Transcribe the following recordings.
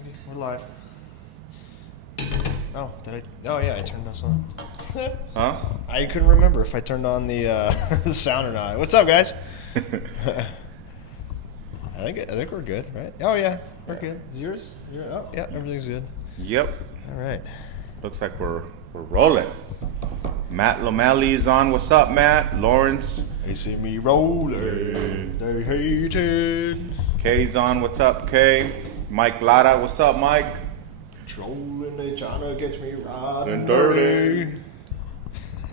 Okay, we're live. Oh, did I? Oh, yeah, I turned this on. Huh? I couldn't remember if I turned on the the sound or not. What's up, guys? I think we're good, right? Oh yeah, we're good. Is yours? Oh yeah, everything's good. Yep. All right. Looks like we're rolling. Matt Lomeli's on. What's up, Matt? Lawrence. They see me rolling. They hate it. Kay's on. What's up, Kay? Mike Lara. What's up, Mike? Trolling, they trying to catch me riding And dirty. dirty.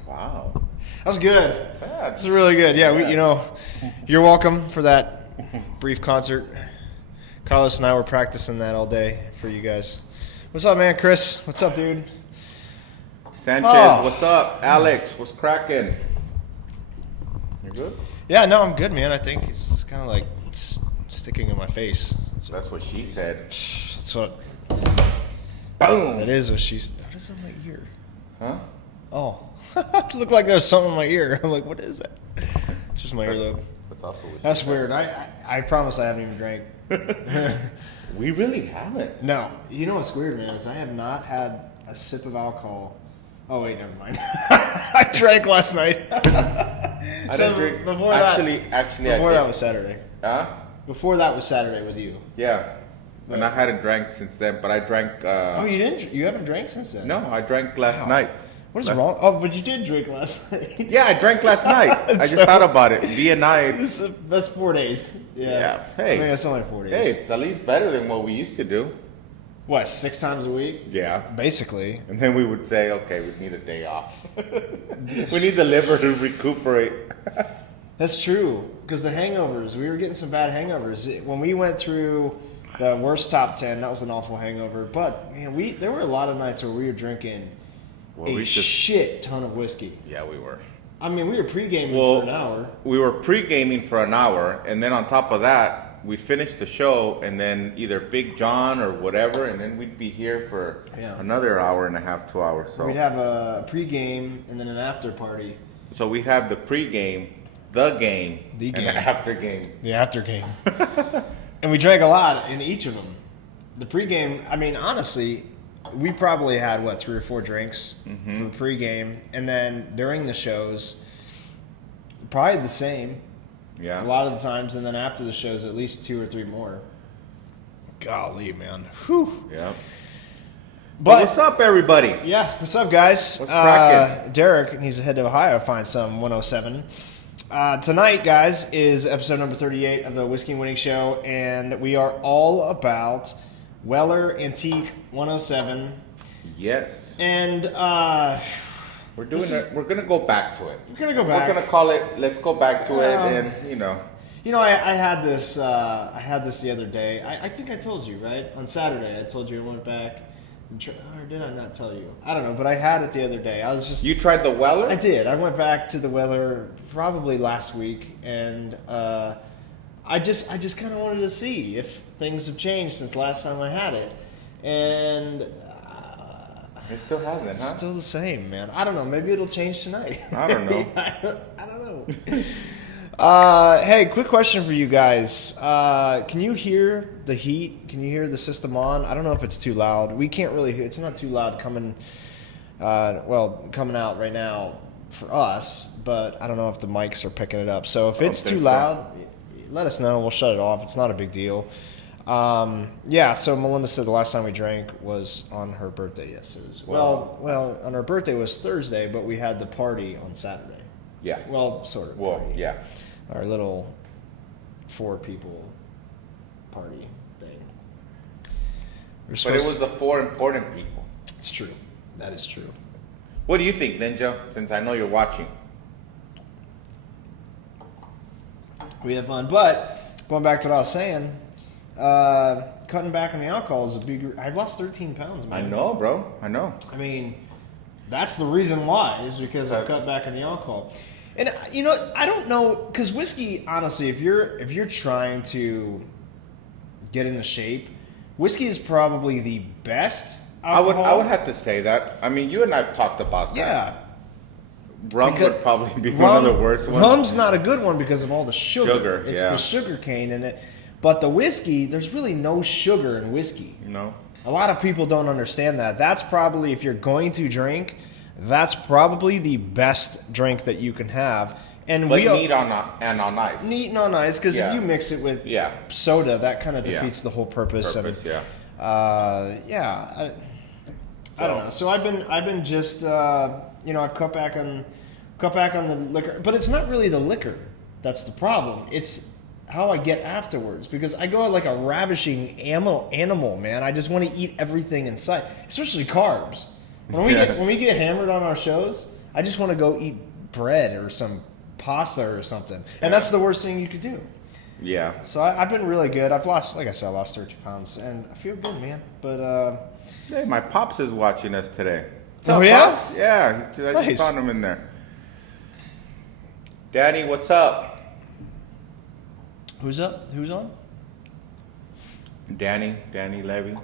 Wow. That's good. Yeah. That's really good. Yeah, you're welcome for that brief concert. Carlos and I were practicing that all day for you guys. What's up, man? Chris, what's up, dude? Sanchez. Oh. What's up? Alex. What's cracking? You good? Yeah, no, I'm good, man. I think it's just kind of like sticking in my face. That's what she said. That's what. Boom. That is what she's. What is on my ear? Huh? Oh, it looked like there's something in my ear. I'm like, what is that? It's just my earlobe. That's also what she That's said. weird. I promise I haven't even drank. We really haven't. No, you know what's weird, man, is I have not had a sip of alcohol. Oh wait, never mind. I drank last night. I didn't drink. Before Actually, before I that did. was Saturday. Huh? Before that was Saturday with you. Yeah. And I hadn't drank since then, but I drank. Oh, you didn't? You haven't drank since then? No, I drank last Wow. night. What is wrong? Oh, but you did drink last night. Yeah, I drank last night. I just So- thought about it. V and I. That's 4 days. Yeah. Yeah. Hey. I mean, it's only 4 days. Hey, it's at least better than what we used to do. What, 6 times a week? Yeah. Basically. And then we would say, okay, we need a day off. We need the liver to recuperate. That's true. Because the hangovers, we were getting some bad hangovers. When we went through the worst top 10, that was an awful hangover. But, man, there were a lot of nights where we were drinking shit ton of whiskey. Yeah, we were. I mean, we were pre-gaming Well, for an hour. We were pre-gaming for an hour, and then on top of that, we'd finish the show, and then either Big John or whatever, and then we'd be here for another hour and a half, 2 hours. So We'd have a pre-game and then an after party. So we'd have the pre-game, the game, The and game. the after game. The after game. And we drank a lot in each of them. The pregame, I mean, honestly, we probably had, 3 or 4 drinks for pregame. And then during the shows, probably the same. Yeah. A lot of the times. And then after the shows, at least 2 or 3 more. Golly, man. Whew. Yeah. But What's up, everybody? yeah, what's up, guys? What's cracking? Derek needs to head to Ohio to find some 107. Tonight, guys, is episode number 38 of the Whiskey and Winning Show, and we are all about Weller Antique 107. Yes. And We're doing it. We're gonna go back to it. we're gonna go back. We're gonna call it. Let's go back to it, and I had this. I had this the other day. I think I told you, right? On Saturday, I told you I went back. Or did I not tell you? I don't know, but I had it the other day. I was just. You tried the Weller? I did. I went back to the Weller probably last week, and I just kind of wanted to see if things have changed since last time I had it, and It still hasn't, it's huh? still the same, man. I don't know. Maybe it'll change tonight. I don't know. I don't know. Hey, quick question for you guys. Can you hear the heat? Can you hear the system on? I don't know if it's too loud. We can't really hear. It's not too loud coming out right now for us, but I don't know if the mics are picking it up. So if it's too think so. loud, let us know. We'll shut it off. It's not a big deal. So Melinda said the last time we drank was on her birthday. Yes, it was. Well, on her birthday was Thursday, but we had the party on Saturday. Yeah. Well, sort of. Well, party. yeah. Our little 4 people party thing. But it was the 4 important people. It's true. That is true. What do you think, Ninja? Since I know you're watching. We had fun, but going back to what I was saying, cutting back on the alcohol is a big. I've lost 13 pounds, man. I know, bro. I know. I mean, that's the reason why, is because I've cut back on the alcohol. And I don't know, because whiskey, honestly, if you're trying to get into shape, whiskey is probably the best alcohol. I would have to say that. I mean, you and I've talked about that. Yeah. Rum Because would probably be one of the worst ones. Rum's not a good one because of all the sugar. Sugar, It's yeah. the sugar cane in it. But the whiskey, there's really no sugar in whiskey. No. A lot of people don't understand that. That's probably, if you're going to drink, that's probably the best drink that you can have. And But neat on ice. Neat and on ice, because if you mix it with soda, that kind of defeats the whole purpose. I don't know. So I've been just I've cut back on the liquor, but it's not really the liquor that's the problem. It's how I get afterwards, because I go like a ravishing animal, man. I just want to eat everything in sight, especially carbs. When we get hammered on our shows, I just want to go eat bread or some pasta or something, and that's the worst thing you could do. Yeah. So I've been really good. I've lost, like I said, 30 pounds, and I feel good, man. But hey, my pops is watching us today. What's up, yeah? Pops? Yeah, I just saw him in there. Daddy, what's up? Who's up? Who's on? Danny Levy.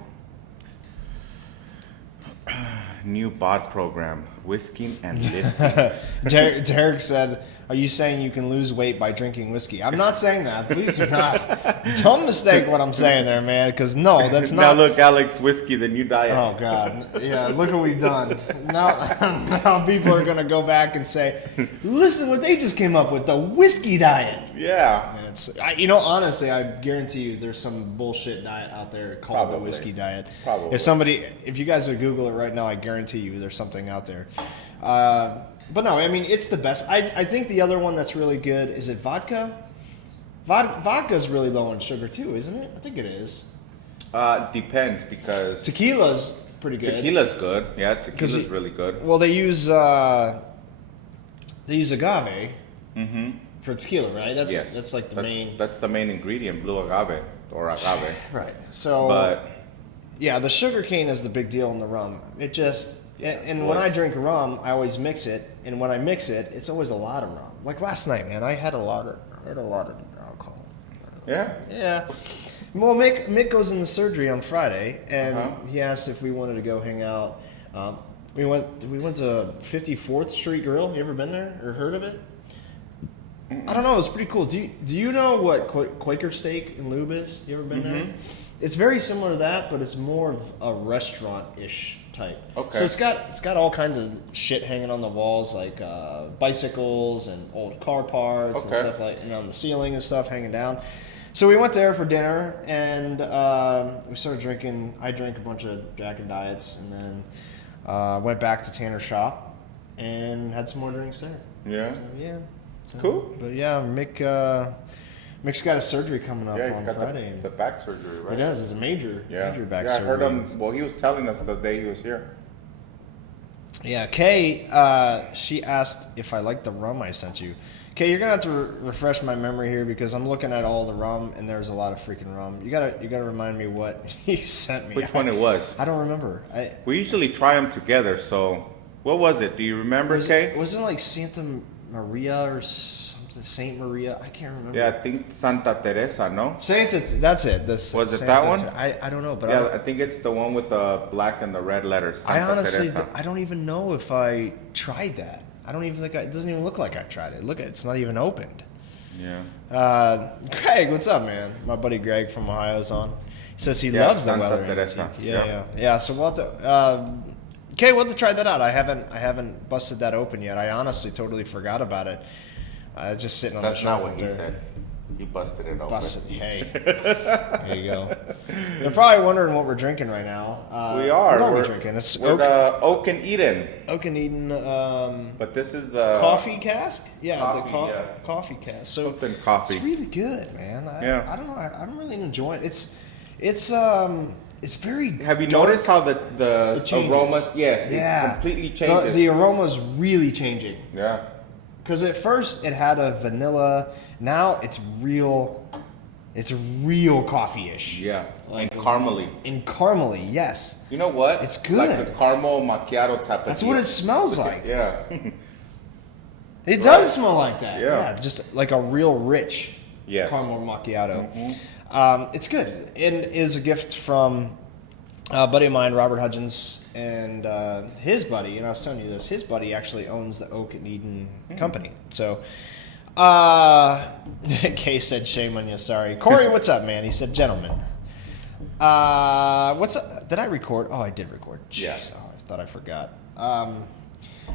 New bod program, whisking and lifting. Derek said, "Are you saying you can lose weight by drinking whiskey?" I'm not saying that. Please do not. Don't mistake what I'm saying there, man. Because no, that's not. Now look, Alex, whiskey, the new diet. Oh God, yeah. Look what we've done. Now people are gonna go back and say, "Listen, what they just came up with, the whiskey diet." Yeah. Honestly, I guarantee you, there's some bullshit diet out there called the whiskey diet. Probably. If you guys would Google it right now, I guarantee you, there's something out there. But no, I mean, it's the best. I think the other one that's really good, is it vodka? Vodka's really low in sugar too, isn't it? I think it is. Depends, because tequila's pretty good. Tequila's good. Yeah, tequila's really good. Well, they use agave for tequila, right? That's like the main. That's the main ingredient, blue agave or agave. Right. So. But yeah, the sugar cane is the big deal in the rum. It just. And when I drink rum, I always mix it, and when I mix it, it's always a lot of rum. Like last night, man, I had a lot of alcohol. Yeah. Yeah. Well, Mick goes into surgery on Friday, and he asked if we wanted to go hang out. We went to 54th Street Grill. You ever been there or heard of it? I don't know. It was pretty cool. Do you know what Quaker Steak and Lube is? You ever been there? It's very similar to that, but it's more of a restaurant-ish type. Okay. So it's got all kinds of shit hanging on the walls, like bicycles and old car parts and stuff like, on the ceiling and stuff hanging down. So we went there for dinner, and we started drinking. I drank a bunch of Jack and Diets, and then went back to Tanner's shop and had some more drinks there. Yeah. So, yeah. So, cool. But yeah, Mick's got a surgery coming up on Friday. The back surgery, right? He does. It's a major back surgery. I heard him. Well, he was telling us the day he was here. Yeah, Kay, she asked if I liked the rum I sent you. Kay, you're gonna have to refresh my memory here, because I'm looking at all the rum, and there's a lot of freaking rum. You gotta remind me what you sent me. Which one it was? I don't remember. We usually try them together. So, what was it? Do you remember, Kay? Was it like Santa Maria or something? Saint Maria? I can't remember. Yeah, I think Santa Teresa, no? That's it. Was it that one? I don't know, but yeah, I think it's the one with the black and the red letters. Santa Teresa. I don't even know if I tried that. I don't even think it doesn't even look like I tried it. Look at it, it's not even opened. Yeah. Greg, what's up, man? My buddy Greg from Ohio's on. He says he loves the weather. Teresa. Yeah. So we'll have to. Okay, we'll have to try that out. I haven't busted that open yet. I honestly totally forgot about it. Just sitting on the shelf. That's not what he said. He busted it open. Hey. There you go. You're probably wondering what we're drinking right now. We are. What are we drinking? It's Oak and Eden. Oak and Eden. But this is the coffee cask. Yeah, coffee cask. So something coffee. It's really good, man. I don't know. I'm really enjoying it. It's very. Have you noticed how the aromas? Yes, it completely changes. The aroma's really changing. Yeah. Because at first it had a vanilla. Now it's real coffee-ish. Yeah, like and caramely. Caramely, yes. You know what? It's good. Like a caramel macchiato type of That's what it smells like. Yeah. It does smell like that. Yeah. Just like a real rich caramel macchiato. It's good. And it is a gift from a buddy of mine, Robert Hudgens, and his buddy, and I was telling you this, his buddy actually owns the Oak and Eden company. So Kay said, shame on you, sorry. Corey, what's up, man? He said, gentlemen. What's up? Did I record? Oh, I did record. Yeah. Jeez, oh, I thought I forgot.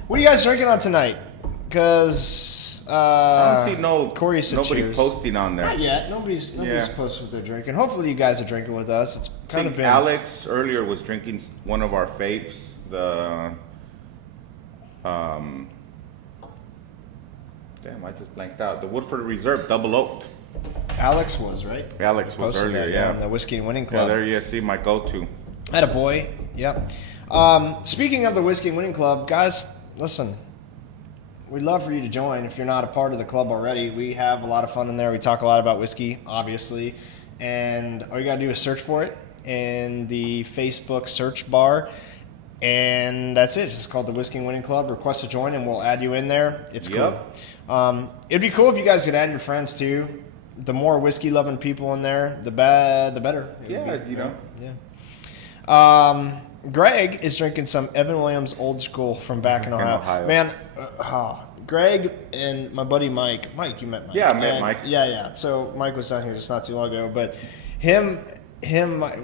What are you guys drinking on tonight? Because I don't see Corey said nobody cheers. posting on there. Not yet. Nobody's posted what they're drinking. Hopefully you guys are drinking with us. It's kind of been... Alex earlier was drinking one of our faves, the damn, I just blanked out. The Woodford Reserve Double Oaked. Alex was, right? Alex was earlier, yeah. The Whiskey and Winning Club. Yeah, there you see my go-to. Attaboy. Yep. Speaking of the Whiskey and Winning Club, guys, listen. We'd love for you to join if you're not a part of the club already. We have a lot of fun in there. We talk a lot about whiskey, obviously. And all you got to do is search for it in the Facebook search bar. And that's it. It's just called the Whiskey and Winning Club. Request to join, and we'll add you in there. It's cool. It'd be cool if you guys could add your friends, too. The more whiskey-loving people in there, the better. Yeah, you know. Yeah. Greg is drinking some Evan Williams Old School from back in Ohio. Man, Greg and my buddy Mike. Mike, you met Mike. Yeah, I met Mike. Yeah. So Mike was down here just not too long ago. But him, I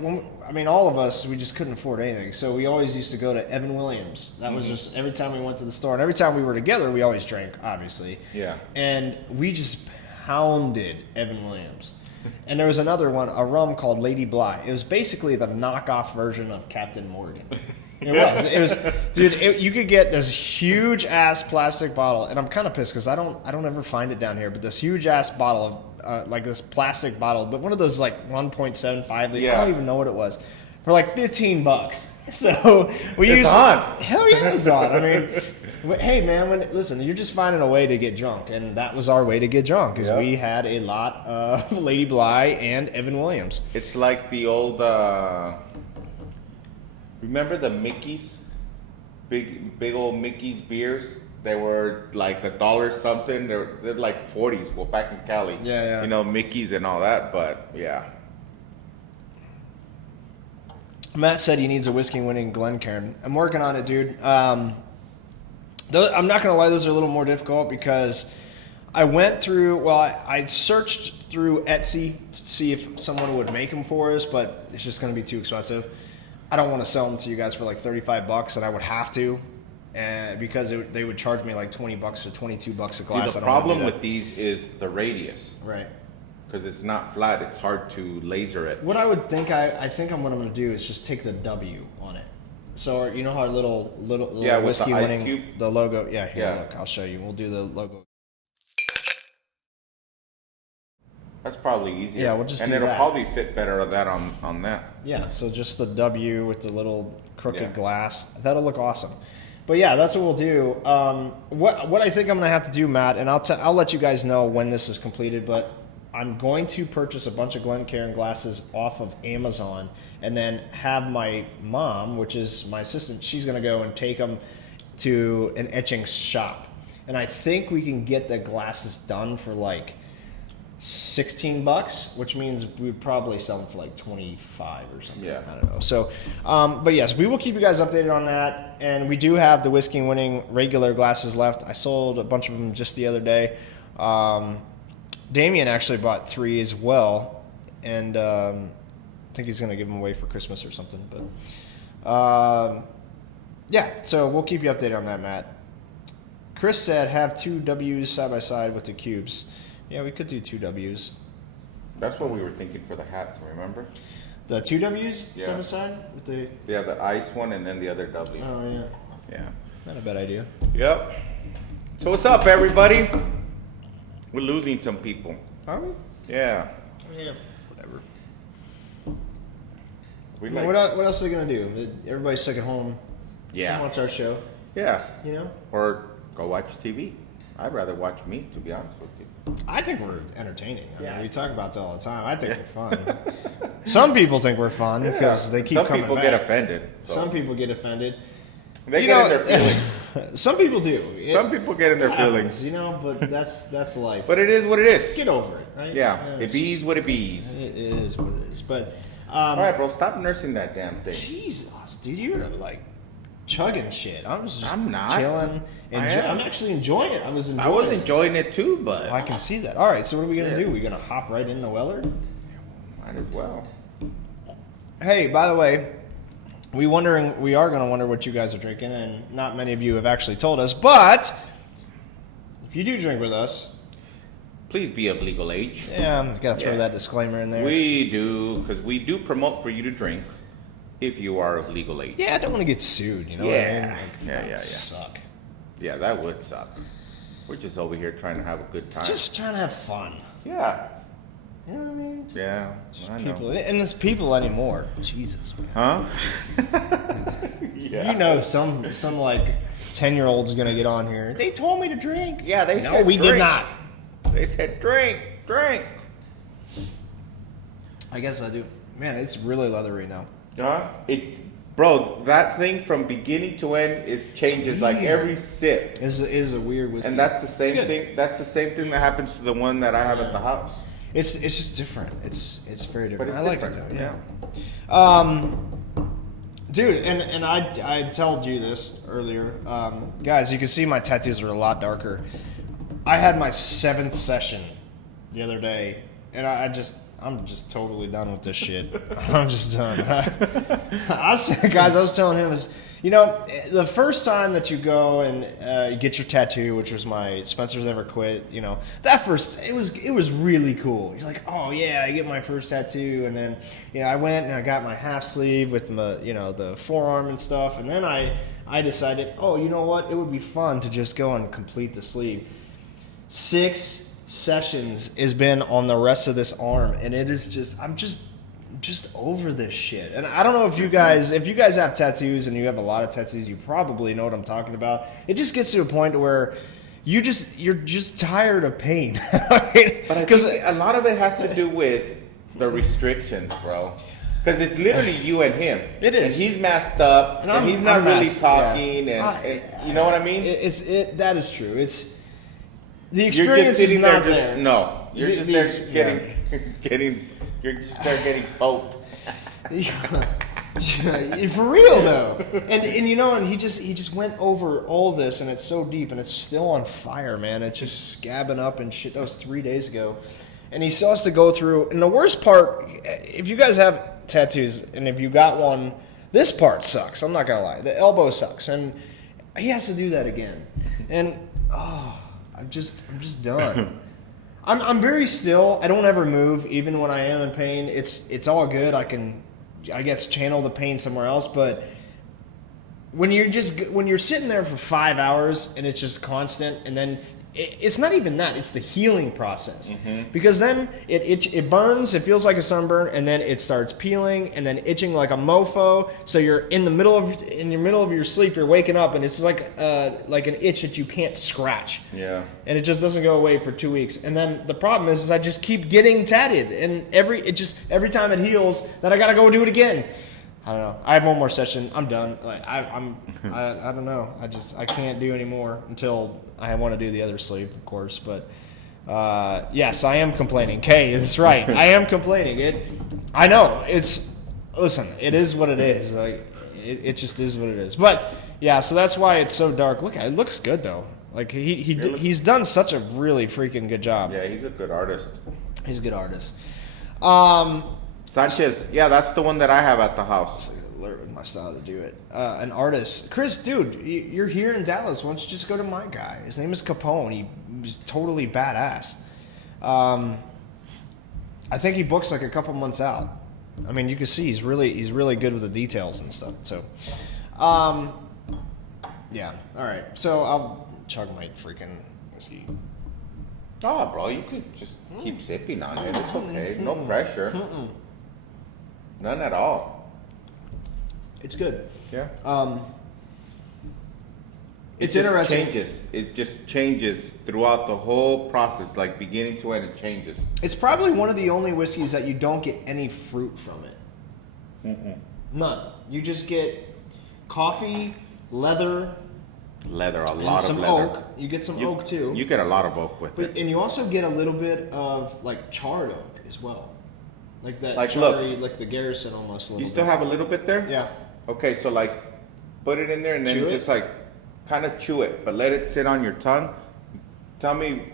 mean, all of us, we just couldn't afford anything. So we always used to go to Evan Williams. That was just every time we went to the store. And every time we were together, we always drank, obviously. Yeah. And we just pounded Evan Williams. And there was another one, a rum called Lady Bly. It was basically the knockoff version of Captain Morgan. It was, dude. You could get this huge ass plastic bottle, and I'm kind of pissed because I don't ever find it down here. But this huge ass bottle of like this plastic bottle, but one of those like 1.75 liter. I don't even know what it was, for like $15. So we it's use on. Hell yeah, it's on. I mean, hey man, listen, you're just finding a way to get drunk, and that was our way to get drunk, because we had a lot of Lady Bly and Evan Williams. It's like the old. Remember the Mickey's, big old Mickey's beers? They were like $1 something. They're like 40s. Well, back in Cali, yeah. You know, Mickey's and all that, but yeah. Matt said he needs a Whiskey and Winning Glencairn. I'm working on it, dude. I'm not going to lie, those are a little more difficult because I went through, I searched through Etsy to see if someone would make them for us, but it's just going to be too expensive. I don't want to sell them to you guys for like $35, and I would have to, because they would charge me like $20 or $22 a glass. See, the problem with these is the radius. Right. Because it's not flat, it's hard to laser it. What I would think, I think what I'm going to do is just take the W on it. So you know how little Whiskey with the Winning, ice cube? the logo. Yeah, here, look, I'll show you. We'll do the logo. That's probably easier. Yeah, we'll just and do it'll that. probably fit better of that on that. Yeah, so just the W with the little crooked glass. That'll look awesome. But yeah, that's what we'll do. What I think I'm going to have to do, Matt, and I'll let you guys know when this is completed, but I'm going to purchase a bunch of Glencairn glasses off of Amazon, and then have my mom, which is my assistant, she's going to go and take them to an etching shop. And I think we can get the glasses done for like $16, which means we'd probably sell them for like 25 or something. Yeah. I don't know. So, but yes, we will keep you guys updated on that. And we do have the Whiskey and Winning regular glasses left. I sold a bunch of them just the other day. Damien actually bought 3 as well, and I think he's going to give them away for Christmas or something. But yeah, so we'll keep you updated on that, Matt. Chris said have 2 W's side by side with the cubes. Yeah, we could do 2 W's. That's what we were thinking for the hats, remember? The 2 W's side by side with the... Yeah, the ice one and then the other W. Oh, yeah. Yeah. Not a bad idea. Yep. So what's up, everybody? We're losing some people. Are we? Yeah. Yeah. Whatever. What else are they going to do? Everybody's sick at home. Yeah. Watch our show. Yeah. You know? Or go watch TV. I'd rather watch me, to be honest with you. I think we're entertaining. I mean, we talk about that all the time. I think we're fun. Yeah. Some people think we're fun because they keep coming back. Some people get offended. So. Some people get offended. They get in their feelings. Some people do. Some people get in their feelings. You know, but that's life. But it is what it is. Get over it, right? Yeah. It bees what it bees. It is what it is. But all right, bro, stop nursing that damn thing. Jesus, dude, you're like chugging shit. I was just I'm not. chilling. I'm actually enjoying it. I was enjoying it too, but I can see that. All right, so what are we gonna do? We're gonna hop right into Weller. Might as well. Hey, by the way, we are gonna wonder what you guys are drinking, and not many of you have actually told us. But if you do drink with us, please be of legal age. Yeah, I'm gotta throw that disclaimer in there. We do, because we do promote for you to drink if you are of legal age. Yeah, I don't want to get sued. You know what I mean? Like, suck. Yeah, that would suck. We're just over here trying to have a good time. Just trying to have fun. Yeah. You know what I mean? I people, know. And there's people anymore. Jesus, man. Huh? You know, some like 10-year-old's gonna get on here. They told me to drink. Yeah, they said no, we drink. did not. They said drink. I guess I do. Man, it's really leathery now. Bro, that thing from beginning to end changes like every sip. Is a weird whiskey. And that's the same thing. That's the same thing that happens to the one that I have at the house. It's just different. It's very different. But I like it though. Yeah. Dude, and I told you this earlier, guys. You can see my tattoos are a lot darker. I had my 7th session the other day, and I'm just totally done with this shit. I'm just done. I was telling him the first time that you go and you get your tattoo, which was my Spencer's Never Quit. It was really cool. He's like, oh yeah, I get my first tattoo, and then I went and I got my half sleeve with the forearm and stuff, and then I decided, oh, you know what, it would be fun to just go and complete the sleeve. 6 sessions has been on the rest of this arm, and it is just I'm just over this shit. And I don't know if you guys have tattoos and you have a lot of tattoos, you probably know what I'm talking about. It just gets to a point where you're just tired of pain. But I think a lot of it has to do with the restrictions, bro. Because it's literally you and him. It is. And he's masked up, and he's not really talking, and you know what I mean? That is true. It's the experience is not there. No, you're just there getting. You're just there getting poked. For real though, and he just went over all this, and it's so deep, and it's still on fire, man. It's just scabbing up and shit. That was 3 days ago, and he still has to go through. And the worst part, if you guys have tattoos, and if you got one, this part sucks. I'm not gonna lie, the elbow sucks, and he has to do that again, and I'm just done. I'm very still. I don't ever move, even when I am in pain. It's all good. I can, I guess, channel the pain somewhere else. But when you're sitting there for 5 hours and it's just constant, and then it's not even that. It's the healing process, because then it burns. It feels like a sunburn, and then it starts peeling and then itching like a mofo. So you're in the middle of your sleep. You're waking up, and it's like an itch that you can't scratch. Yeah. And it just doesn't go away for 2 weeks. And then the problem is I just keep getting tatted, and every time it heals, then I gotta go do it again. I don't know. I have one more session. I'm done. Like I don't know. I can't do any more until I want to do the other sleeve, of course. But yes, I am complaining. Kay, that's right. I am complaining. I know. Listen. It is what it is. Like it just is what it is. But yeah, so that's why it's so dark. Look, it looks good though. Like he's done such a really freaking good job. Yeah, he's a good artist. He's a good artist. Sanchez, yeah, that's the one that I have at the house. Alert with my style to do it. An artist, Chris, dude, you're here in Dallas. Why don't you just go to my guy? His name is Capone. He's totally badass. I think he books like a couple months out. I mean, you can see he's really good with the details and stuff. So, yeah. All right. So I'll chug my freaking whiskey. Oh, bro, you could just keep sipping on it. It's okay. No pressure. None at all. It's good. Yeah. It's interesting. It just changes throughout the whole process, like beginning to end. It changes. It's probably one of the only whiskeys that you don't get any fruit from it. None. You just get coffee, leather, a lot of some leather. Oak. You get some oak too. You get a lot of oak with it, and you also get a little bit of like charred oak as well, like that. Like charry, like the Garrison almost. You still have a little bit there. Yeah. Okay, so like Put it in there and then just like kind of chew it, but let it sit on your tongue. Tell me,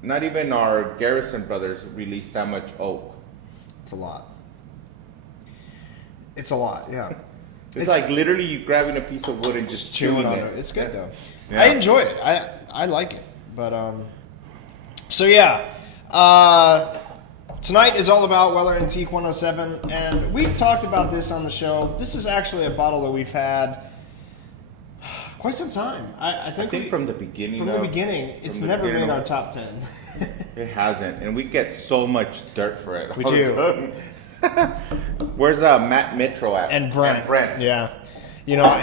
not even our Garrison brothers release that much oak. It's a lot. It's a lot, yeah. It's like literally you grabbing a piece of wood and just chewing it. It's good though. Yeah. I enjoy it. I like it. But so yeah. Tonight is all about Weller Antique 107, and we've talked about this on the show. This is actually a bottle that we've had quite some time. I think from the beginning. From the beginning, it's never made our top 10. It hasn't, and we get so much dirt for it. We do. Where's Matt Mitro at? And Brent. Yeah. You know,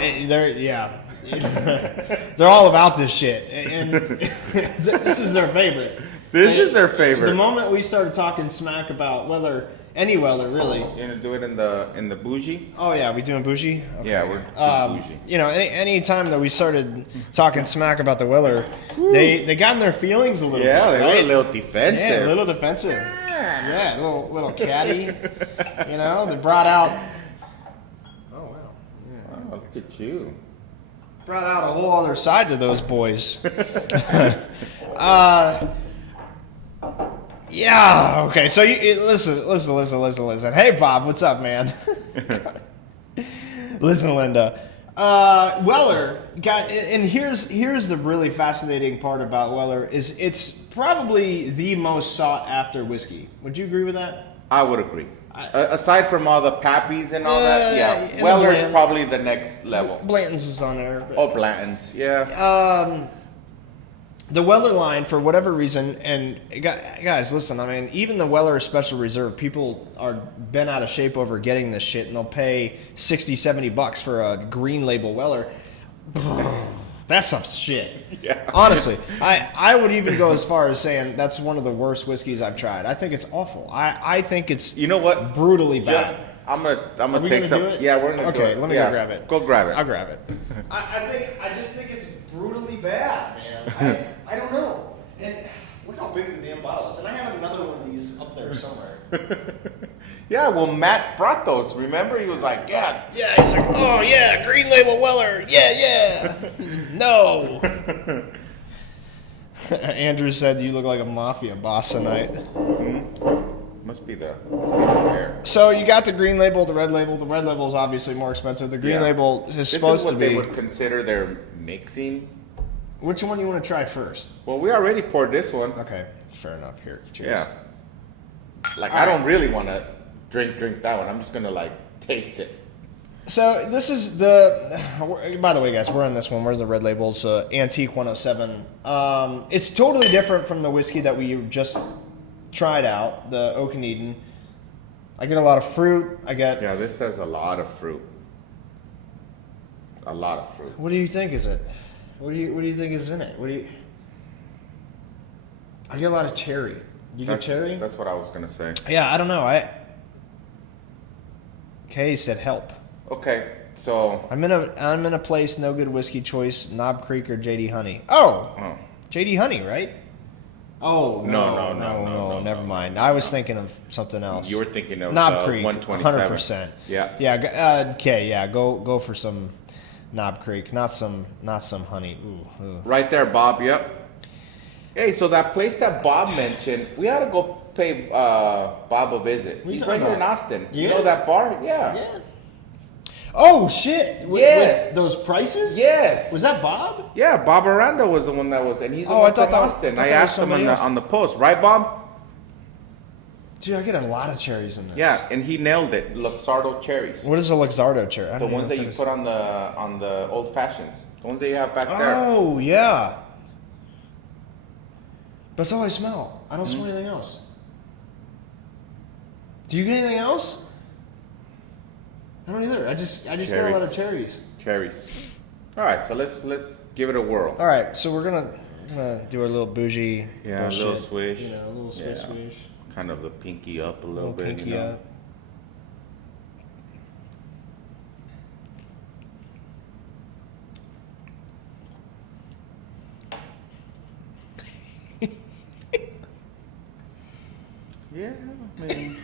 they're all about this shit, and this is their favorite. This is their favorite. The moment we started talking smack about Weller, any Weller really. You gonna do it in the bougie? Oh yeah, we doing bougie? Okay. Yeah, we're doing bougie. You know, any time that we started talking smack about the Weller, they got in their feelings a little bit. Yeah, they right? were a little defensive. Yeah, a little defensive. Yeah, little catty. You know, they brought out. Oh wow! Yeah. Wow, look at you. Brought out a whole other side to those boys. Yeah. Okay. So listen. Hey, Bob, what's up, man? Listen, Linda. Weller got, and here's the really fascinating part about Weller is it's probably the most sought after whiskey. Would you agree with that? I would agree. Aside from all the Pappies and all that, yeah, Weller's probably the next level. Blanton's is on there. Oh, Blanton's, yeah. The Weller line, for whatever reason, and guys, listen, I mean, even the Weller Special Reserve, people are bent out of shape over getting this shit, and they'll pay $60-$70 for a green label Weller. That's some shit. Yeah. Honestly, I would even go as far as saying that's one of the worst whiskeys I've tried. I think it's awful. I think it's, you know what, brutally bad. I'm gonna take some. Yeah, we're gonna do it. Let me go grab it. Go grab it. I'll grab it. I just think it's brutally bad, man. I don't know. And look how big the damn bottle is. And I have another one of these up there somewhere. Yeah, well, Matt brought those. Remember, he was like, yeah. Yeah, he's like, oh yeah, green label Weller. Yeah. No. Andrew said you look like a mafia boss tonight. Mm-hmm. Must be the hair. So you got the green label, the red label. The red label is obviously more expensive. The green label is supposed to be. This is what they would consider their mixing. Which one do you want to try first? Well, we already poured this one. Okay, fair enough. Here, cheers. Yeah. Like, I don't really want to drink that one. I'm just going to, like, taste it. So this is the, by the way, guys, we're on this one. We're the red labels, Antique 107. It's totally different from the whiskey that we just tried out, the Oak and Eden. I get a lot of fruit. Yeah, this has a lot of fruit. A lot of fruit. What do you think is it? What do you think is in it? I get a lot of cherry. You get cherry? That's what I was gonna say. Yeah, I don't know. Kay said help. Okay, so I'm in a place, no good whiskey choice, Knob Creek or JD Honey. Oh. JD Honey, right? Oh no, never mind. I was thinking of something else. You were thinking of Knob Creek, 127. 100%. Yeah. Yeah. Okay. Yeah. Go for some Knob Creek, not some honey. Ooh. Right there, Bob. Yep. Hey, so that place that Bob mentioned, we ought to go pay Bob a visit. He's right here in Austin. You know that bar? Yeah. Oh shit! Yes. With those prices? Yes. Was that Bob? Yeah, Bob Aranda was the one that was, and he's the one from Austin. I asked him on the post, right, Bob? Dude, I get a lot of cherries in this. Yeah, and he nailed it. Luxardo cherries. What is a Luxardo cherry? The ones that you put on the old fashions. The ones that you have back there. Oh yeah. That's all I smell. I don't smell anything else. Do you get anything else? I don't either. I just get a lot of cherries. Cherries. All right, so let's give it a whirl. All right, so we're gonna do our little bougie. Yeah, bullshit. A little swish. You know, a little swish. Kind of the pinky up a little bit. Pinky up. Yeah, I mean.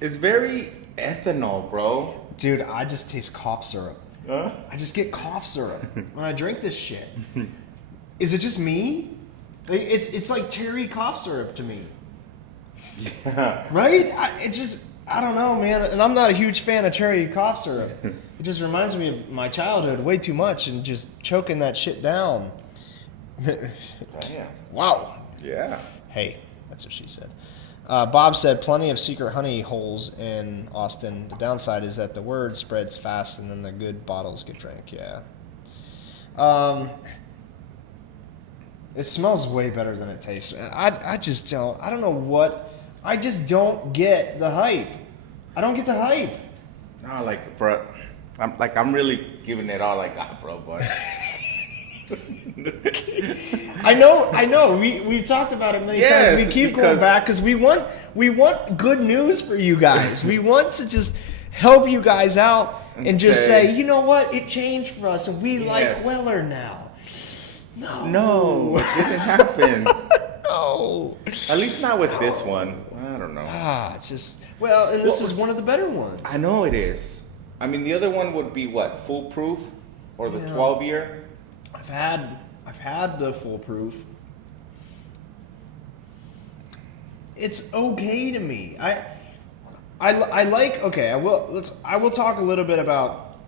It's very ethanol, bro. Dude, I just taste cough syrup. Huh? I just get cough syrup when I drink this shit. Is it just me? It's like cherry cough syrup to me. Yeah. Right? I don't know, man. And I'm not a huge fan of cherry cough syrup. It just reminds me of my childhood way too much and just choking that shit down. Damn. Wow. Yeah. Hey, that's what she said. Bob said plenty of secret honey holes in Austin. The downside is that the word spreads fast and then the good bottles get drank. Yeah. It smells way better than it tastes. I just don't. I don't know what. I just don't get the hype. I don't get the hype. No, like, bro, I'm really giving it all I got, bro, but. I know. We've talked about it many times. We keep going back because we want good news for you guys. We want to just help you guys out and just say, you know what, it changed for us and we like Weller now. No, it didn't happen. No. At least not with this one. I don't know. It's just and this is one of the better ones. I know it is. I mean, the other one would be what, foolproof, or the 12-year. I've had the foolproof. It's okay to me. I like. Okay, I will talk a little bit about.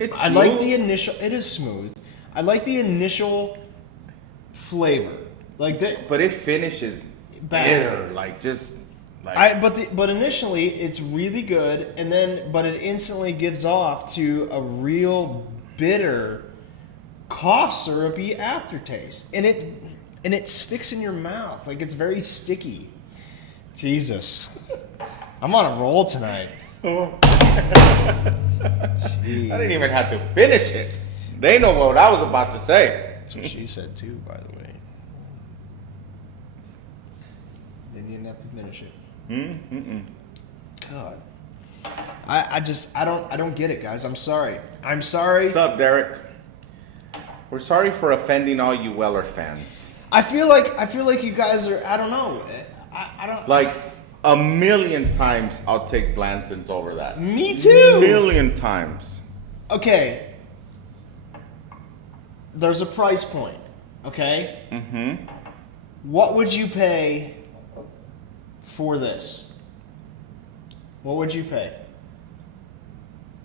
It's I like the initial. It is smooth. I like the initial flavor, like that. But it finishes bitter, like just. Like, but initially it's really good, and then it instantly gives off to a real bitter, cough syrupy aftertaste, and it sticks in your mouth like it's very sticky. Jesus, I'm on a roll tonight. I didn't even have to finish it. They know what I was about to say. That's what she said too, by the way. They didn't have to finish it. God, I don't get it, guys. I'm sorry. What's up, Derek? We're sorry for offending all you Weller fans. I feel like you guys are. I don't know. I don't like a million times. I'll take Blanton's over that. Me too. Million times. Okay. There's a price point. Okay. Mm-hmm. What would you pay for this? What would you pay?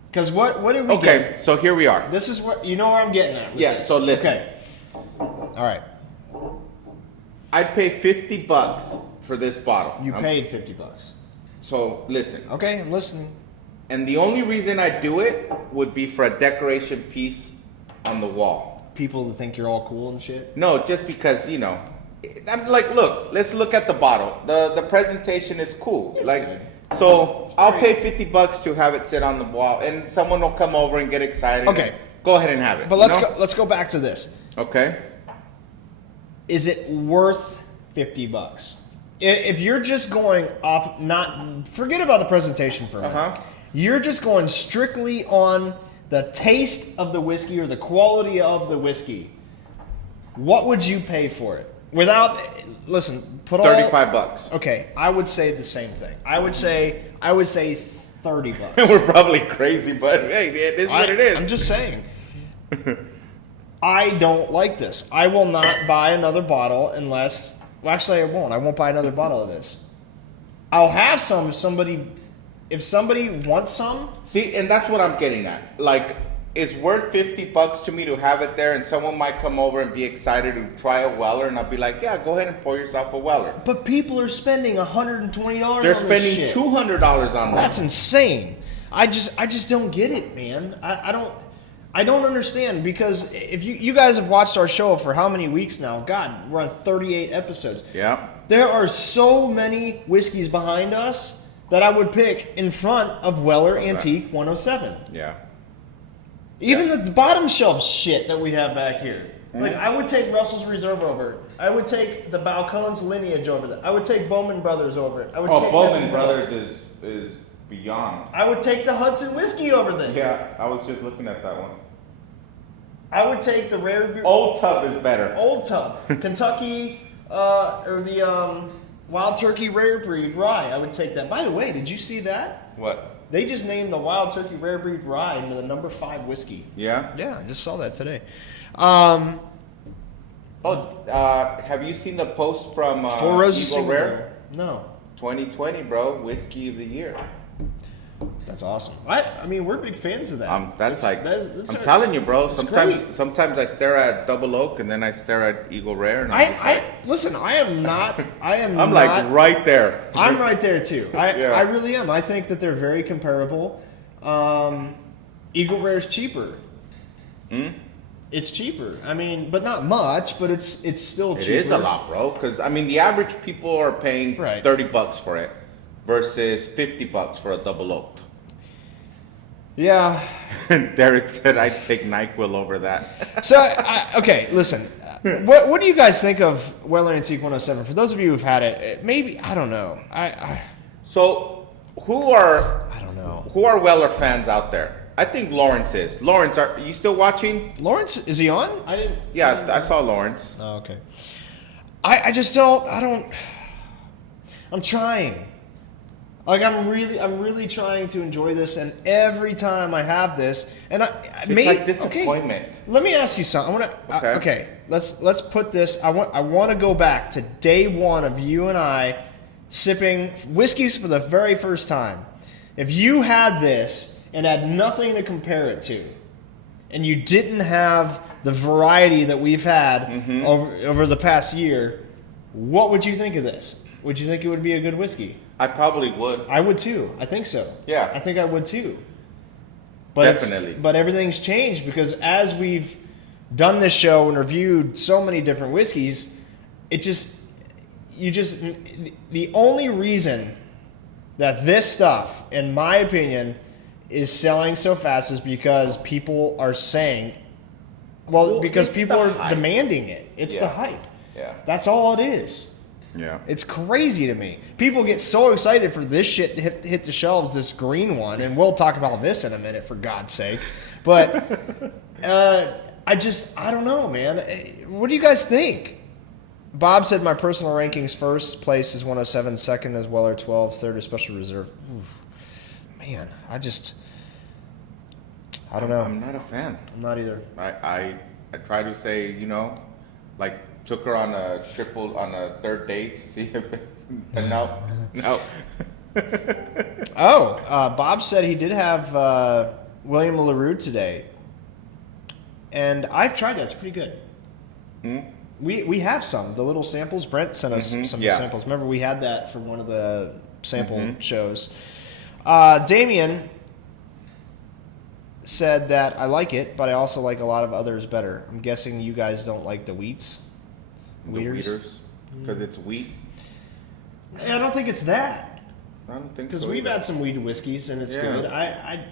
Because what did we get? Okay, so here we are. This is what, you know where I'm getting at with this. So listen. Okay. All right. I'd pay $50 for this bottle. You paid $50. So listen. Okay, I'm listening. And the only reason I do it would be for a decoration piece on the wall. People that think you're all cool and shit? No, just because, I'm like, look, let's look at the bottle. The presentation is cool. It's like good. So I'll pay $50 to have it sit on the wall, and someone will come over and get excited. Okay, go ahead and have it. But let's go back to this. Okay. Is it worth $50? If you're just going off, forget about the presentation for a minute. You're just going strictly on the taste of the whiskey or the quality of the whiskey. What would you pay for it? Put all $35. Okay, I would say the same thing. I would say $30. We're probably crazy, but hey, it is what it is. I'm just saying. I don't like this. I will not buy another bottle unless. Well, actually, I won't. I won't buy another bottle of this. I'll have some if somebody wants some. See, and that's what I'm getting at. Like, it's worth $50 to me to have it there, and someone might come over and be excited to try a Weller, and I'll be like, yeah, go ahead and pour yourself a Weller. But people are spending $120 They're spending $200 on that. That's insane. I just don't get it, man. I don't understand, because if you guys have watched our show for how many weeks now? God, we're on 38 episodes. Yeah. There are so many whiskeys behind us that I would pick in front of Weller Antique 107. Yeah. Even the bottom shelf shit that we have back here. Mm-hmm. Like, I would take Russell's Reserve over it. I would take the Balcones Lineage over it. I would take Bowman Brothers over it. Bowman Brothers is beyond. I would take the Hudson Whiskey over them. Yeah, I was just looking at that one. I would take the Rare... Old Tub is better. Old Tub. Kentucky, or the Wild Turkey Rare Breed Rye. I would take that. By the way, did you see that? What? They just named the Wild Turkey Rare Breed Rye into the number 5 whiskey. Yeah? Yeah, I just saw that today. Have you seen the post from Four Roses Eagle Single Rare? Barrel. No. 2020, bro. Whiskey of the year. That's awesome. I mean, we're big fans of that. I'm That's telling you, bro. great. Sometimes I stare at Double Oak and then I stare at Eagle Rare. And listen. I am not. I'm like right there. I'm right there too. Yeah. I really am. I think that they're very comparable. Eagle Rare is cheaper. It's cheaper. I mean, but not much. But it's still cheaper. It is a lot, bro. Because I mean, the average people are paying $30 for it versus $50 for a Double Oak. Yeah. Derek said I'd take NyQuil over that. So, okay, listen. What do you guys think of Weller Antique 107? For those of you who've had it, maybe, I don't know. So, who are Weller fans out there? I think Lawrence is. Lawrence, are you still watching? Lawrence, is he on? I saw Lawrence. Oh, okay. I don't. I'm trying. Like I'm really trying to enjoy this, and every time I have this, and it's like disappointment. Okay, let me ask you something. Okay, let's put this. I want to go back to day one of you and I sipping whiskeys for the very first time. If you had this and had nothing to compare it to, and you didn't have the variety that we've had over the past year, what would you think of this? Would you think it would be a good whiskey? I probably would. I would too. I think so. Yeah. I think I would too. But definitely. But everything's changed because as we've done this show and reviewed so many different whiskeys, the only reason that this stuff, in my opinion, is selling so fast is because people are saying, because people are demanding it. It's the hype. Yeah. That's all it is. Yeah. It's crazy to me. People get so excited for this shit to hit the shelves, this green one, and we'll talk about this in a minute, for God's sake. But I don't know, man. What do you guys think? Bob said my personal rankings: first place is 107, second is Weller 12, third is Special Reserve. Oof. Man, I don't know. I'm not a fan. I'm not either. I try to say, like, took her on a third date to see if no. Bob said he did have William LaRue today, and I've tried that. It's pretty good. We have some the little samples. Brent sent us some samples. Remember, we had that for one of the sample shows. Damien said that I like it, but I also like a lot of others better. I'm guessing you guys don't like the wheats. Wheaters? Because it's wheat? I don't think it's that. I don't think so. Because we've had some wheated whiskeys and it's good. I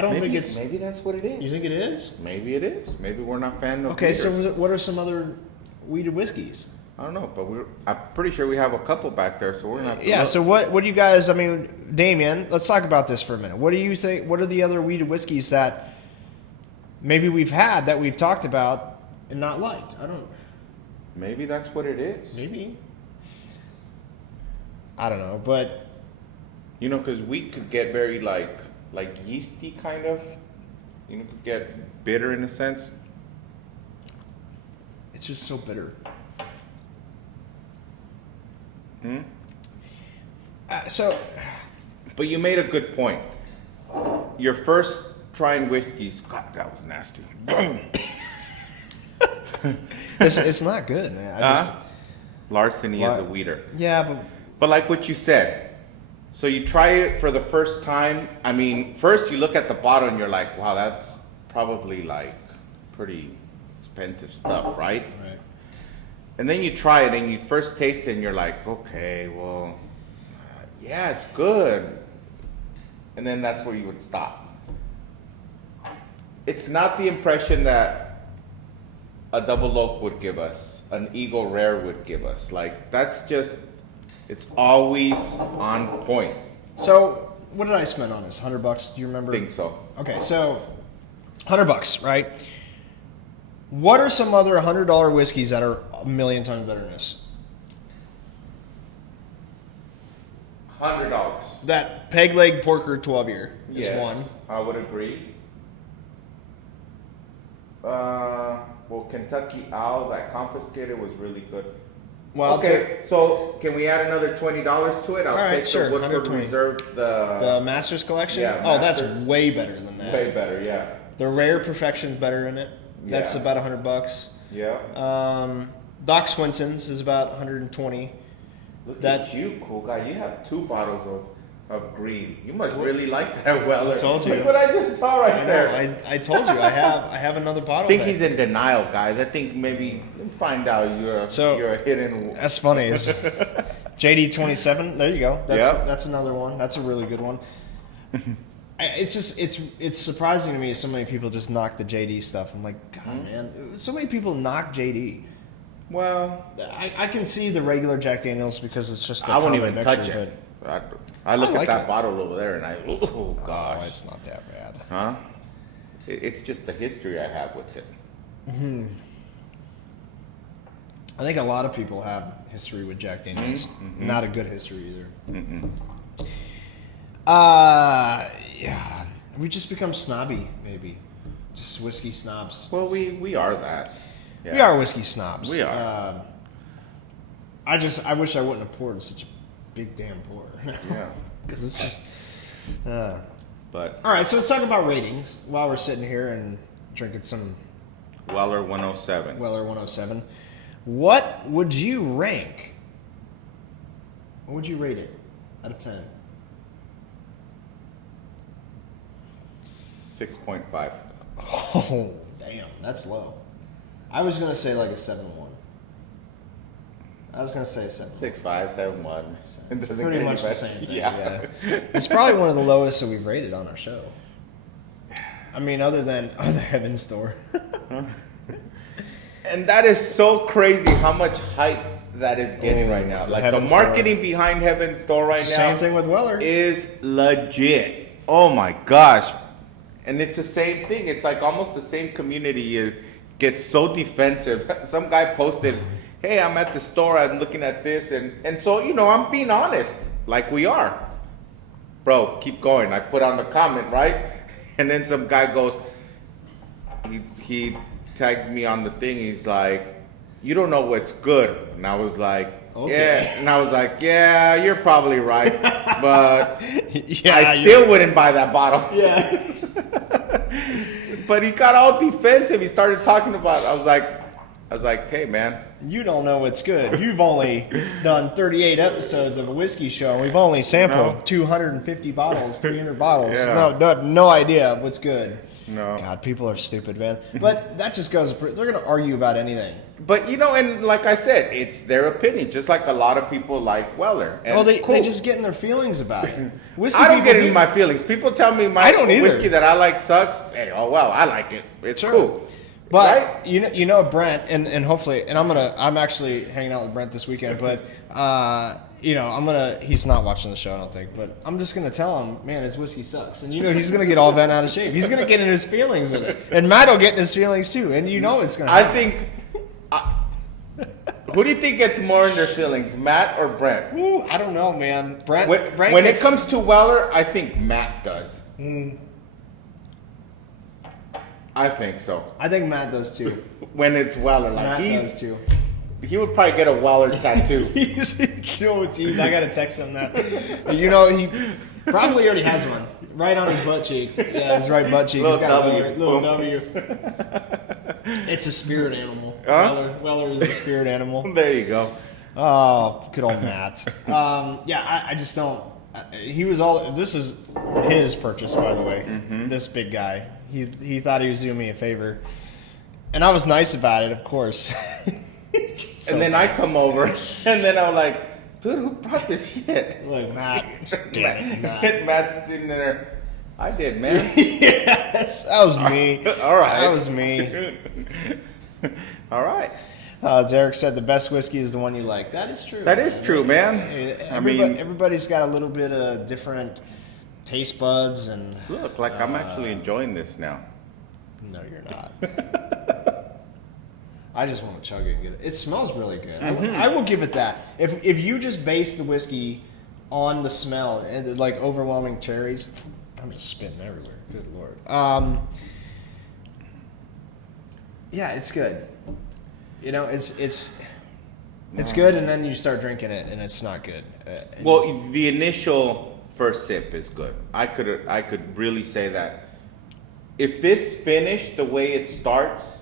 don't think it's... Maybe that's what it is. You think it is? Maybe it is. Maybe we're not fans of Okay, wheaters. so what are some other wheated whiskeys? I don't know, but I'm pretty sure we have a couple back there, so we're not... Yeah, so what do you guys... I mean, Damien, let's talk about this for a minute. What do you think... What are the other wheated whiskeys that maybe we've had that we've talked about and not liked? I don't... Maybe that's what it is. Maybe. I don't know, but... because wheat could get very, like yeasty, kind of. Could get bitter in a sense. It's just so bitter. But you made a good point. Your first trying whiskeys... God, that was nasty. It's not good, man. Larceny is a weeder. Yeah, but like what you said, so you try it for the first time. I mean, first you look at the bottle and you're like, wow, that's probably like pretty expensive stuff, right? Right. And then you try it and you first taste it and you're like, okay, well, yeah, it's good. And then that's where you would stop. It's not the impression that a Double Oak would give us, an Eagle Rare would give us. Like, that's just, it's always on point. So, what did I spend on this? $100? Do you remember? I think so. Okay, so $100, right? What are some other $100 whiskeys that are a million times better than this? $100. That Peg Leg Porker 12 year is Yes, one. I would agree. Well, Kentucky Owl that confiscated was really good. Well, okay, so can we add another $20 to it? I'll take sure, the Woodford 120. Reserve, the Masters collection. Yeah, oh, Masters. that's way better than that. Way better, yeah. The Rare Perfection's better in it. That's Yeah. about $100. Yeah. Doc Swenson's is about 120. Look at you, cool guy. You have 2 bottles of green. You must really like that Weller. I told you. Look what I just saw right there. I told you I have another bottle. I think of he's in denial, guys. I think maybe you'll find out you're a hidden. That's funny. Is JD 27? There you go. Yep. That's another one. That's a really good one. It's surprising to me so many people just knock the JD stuff. I'm like, God, man, so many people knock JD. Well, I can see the regular Jack Daniels because it's just. I won't even mixer, touch it. I look like at that it. bottle over there and oh gosh, it's not that bad. huh? It's just the history I have with it. I think a lot of people have history with Jack Daniels. Not a good history either. Yeah, we just become snobby, maybe. Just whiskey snobs. Well, we are that. Yeah. We are whiskey snobs. We are. I wish I wouldn't have poured such a big damn pour. Yeah. Because it's just. But all right, so let's talk about ratings while we're sitting here and drinking some Weller 107. Weller 107. What would you rank? What would you rate it out of 10? 6.5. Oh, damn, that's low. I was gonna say like a 7.1. I was gonna say 7. 6.5, 7.1. It's pretty much the same thing. Yeah. It's probably one of the lowest that we've rated on our show. I mean, other than Heaven's Store. And that is so crazy how much hype that is getting right now. Like Heaven's the marketing behind Heaven's Store right now. Same thing with Weller. Is legit. Oh my gosh. And it's the same thing. It's like almost the same community gets so defensive. Some guy posted, hey, I'm at the store, I'm looking at this. And so, I'm being honest, like we are. Bro, keep going. I put on the comment, right? And then some guy goes, he tags me on the thing. He's like, you don't know what's good. And I was like, okay. Yeah. And I was like, yeah, you're probably right. But Yeah, I still wouldn't buy that bottle. Yeah. But he got all defensive. He started talking about, I was like, hey man. You don't know what's good. You've only done 38 episodes of a whiskey show, and we've only sampled 250 bottles, 300 bottles. Yeah. No, I have no idea what's good. No. God, people are stupid, man. But that just goes, they're going to argue about anything. But, and like I said, it's their opinion. Just like a lot of people like Weller. And Well, they cool. just get in their feelings about it. Whiskey I don't people get into my feelings. People tell me I don't either. whiskey that I like sucks. Hey, oh well, I like it. It's Sure. cool. But right? you know Brent, and hopefully, and I'm actually hanging out with Brent this weekend. But he's not watching the show, I don't think. But I'm just gonna tell him, man, his whiskey sucks, and he's gonna get all bent out of shape. He's gonna get in his feelings with it, and Matt will get in his feelings too. And it's gonna. I think. Who do you think gets more in their feelings, Matt or Brent? Ooh, I don't know, man. Brent. When it comes to Weller, I think Matt does. I think so. I think Matt does too. When it's Weller, like Matt does too. He would probably get a Weller tattoo. Oh, jeez, I gotta text him that. He probably already has one right on his butt cheek. Yeah, his right butt cheek. Little He's got W. a little W. It's a spirit animal. Huh? Weller is a spirit animal. There you go. Oh, good old Matt. I just don't. He was all. This is his purchase, by the way. Mm-hmm. This big guy. He thought he was doing me a favor, and I was nice about it, of course. And then I come over, and then I'm like, dude, who brought this shit? Like, Matt. Damn it, Matt. And Matt's sitting there. I did, man. Yes, that was me. All right. That was me. All right. Derek said the best whiskey is the one you like. That is true. That is true, man. Everybody's got a little bit of different taste buds and. Look, like I'm actually enjoying this now. No, you're not. I just want to chug it and get it. It smells really good. Mm-hmm. I will give it that. If you just base the whiskey on the smell and like overwhelming cherries. I'm just spitting everywhere. Good Lord. Yeah, it's good. You know, it's good, and then you start drinking it, and it's not good. The initial first sip is good. I could really say that if this finished the way it starts,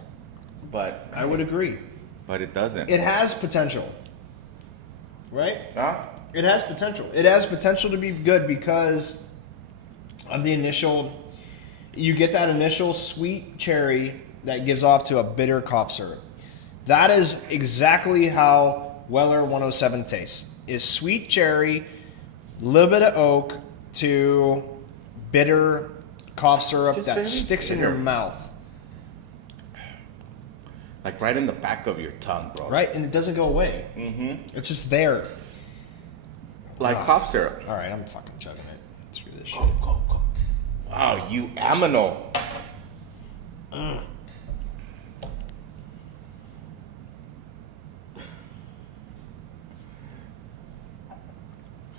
but I would agree. But it doesn't. It has potential, right? Huh? It has potential. It has potential to be good because of the initial. You get that initial sweet cherry that gives off to a bitter cough syrup. That is exactly how Weller 107 tastes. Is sweet cherry, a little bit of oak to bitter cough syrup Just that very sticks in your bitter. mouth. Like right in the back of your tongue, bro. Right? And it doesn't go away. Mm-hmm. It's just there. Like cough syrup. All right, I'm fucking chugging it. Screw this shit. Go. Wow, you aminal.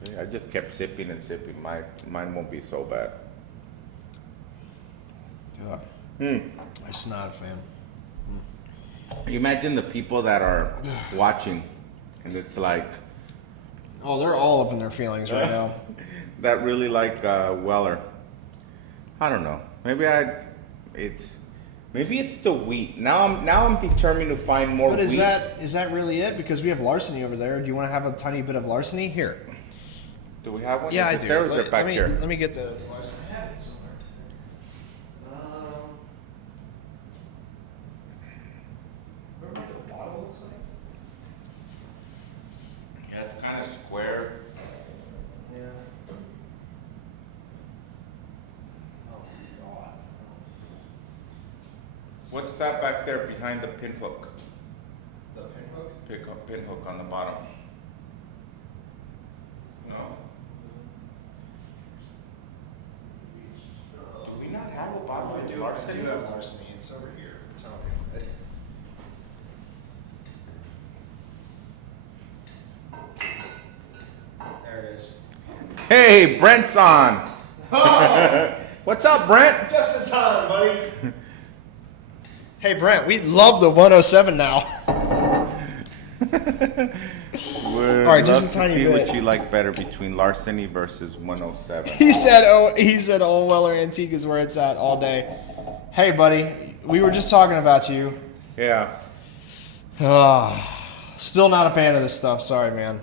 See, I just kept sipping and sipping. Mine won't be so bad. Yeah. Hmm. I'm just not a fan. Imagine the people that are watching, and it's like Oh, they're all up in their feelings right now. that really like Weller. I don't know. Maybe it's the wheat. Now I'm determined to find more But wheat. is that really it? Because we have larceny over there. Do you want to have a tiny bit of larceny here? Do we have one? Yeah, Is I it do. there or is it back here? Let me get the larceny. I have it somewhere. Remember what the bottle looks like? Yeah, it's kind of square. Yeah. Oh God. What's that back there behind the pinhook? The pinhook? Pinhook on the bottom. No. Do we not have a bottle I of do larceny? have larceny. It's over here. It's over here. There it is. Hey, Brent's on. Oh, What's up, Brent? just in time, buddy. Hey, Brent, we love the 107 now. Would All right, just love a to tiny see bit. what you like better between larceny versus 107. He said Old Weller Antique is where it's at all day. Hey, buddy, we were just talking about you. Yeah. Still not a fan of this stuff. Sorry, man.